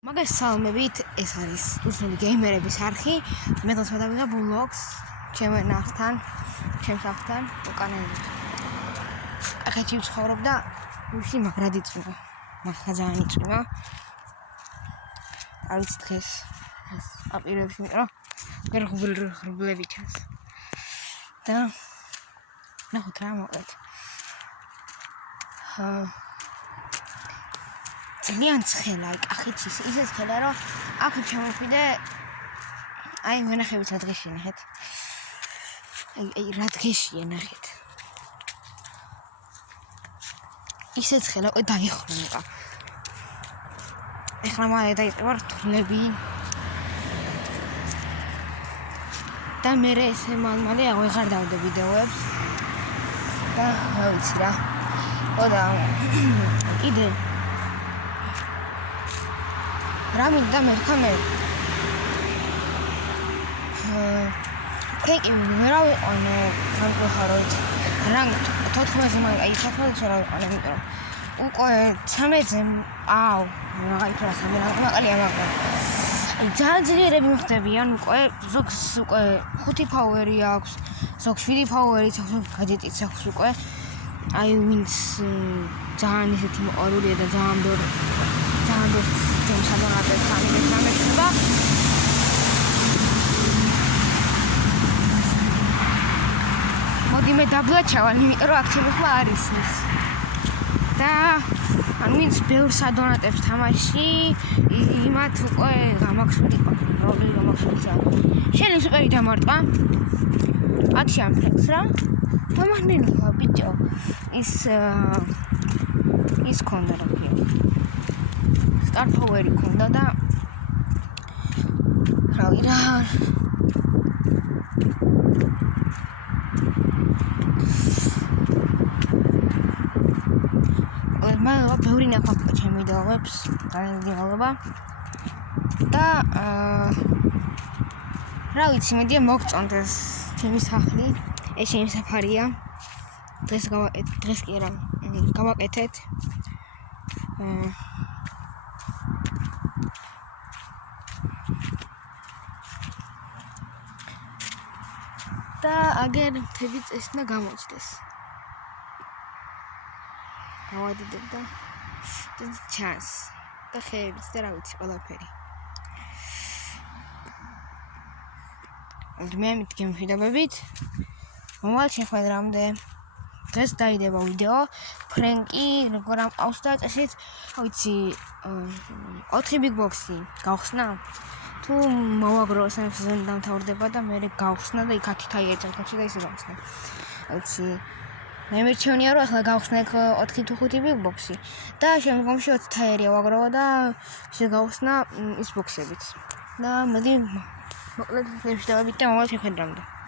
მაგას სალმებით ეს არის უცნობი გეიმერების არხი. მე დღეს გადავიღე ბლოგს ჩემს სახლთან უკან კახეთში ვცხოვრობ და უში მაგრად იწვია. მართლა ძალიან იწვია. არ ვიცი დღეს აპირებს იმიტომ რომ ღრუბლები ჩანს. და ნახოთ რა მოვიდეთ. ძალიან ცხელა კახეთში ისე ცხელა რომ აქ ჩამოვიდე აი ვენახებით რა დღეშია ნახეთ აი რა დღეშია ნახეთ ისე ცხელა დაიხრუნდა ეხლა მალე დაიწყება რთულები და მე ესე მალე აღარ დავდე ვიდეოებს და რა ვიცი რა და კიდე რამე და მე კეკი მე რა ვიყანო სამწუხაროდ რანგ 14-ზე აი 14-ზე რა ვიყანე იმიტომ უკვე 13-ზე აუ რაღაცა სამერაყალია მაგრამ ძალიან ძლიერები მიხდებიან უკვე ზოგს უკვე 5 ფაუერი აქვს ზოგს 7 ფაუერიც აქვს გაჯეტიც აქვს უკვე აი ვინც ძალიან ისეთი მოყოლულია და ძალიან ჩემს ადონატებს ამერხება მოდი მე დაბლაჩავალ იმიტომ რომ აქ შემოხლა არის ის და ან ვინც ბევრს ადონატებს თამაში იმათ უკვე გამაქსული პრობლემა გამაქსულია შენი სუპერი დამარტყა აქ შემფლექს რა დამავნენია ბიჭო ის ქონდა რა Start power-ი ქონდა და რავი რა მალე ბევრი ნახავდა ჩემ ვიდეოებს განადგურება და რა ვიცი მედია მოგწონდეს ჩემი სახლი ეს ჩემი საფარია დღეს კი არა გავაკეთეთ და აგერ მთელი წესნა გამოჩდეს. გავადიდებ და ჩანს და ხეებიც და რა ვიცი ყველაფერი. მე მითქემ ვიდეოებით. მომავალ შეხვედრამდე. დღეს დაიდება ვიდეო ფრენკი როგორ ამყავს და წესით, რა ვიცი 4 big box-ი გავხსნა. თუ მოვაგრო სეზონი დამთავრდება და მე გავხსნა და იქ თაიერიც ახლა და ისე გავხსნა. ვიცი მე მერჩევნია რომ ახლა გავხსნა იქ 4 თუ 5 big box-ი და შემდგომში 20 თაიერი ავაგროვა და შეგავხსნა ის ბოქსებიც. და მოდი მოკლედ შეხვედრებით და მომავალ შეხვედრამდე.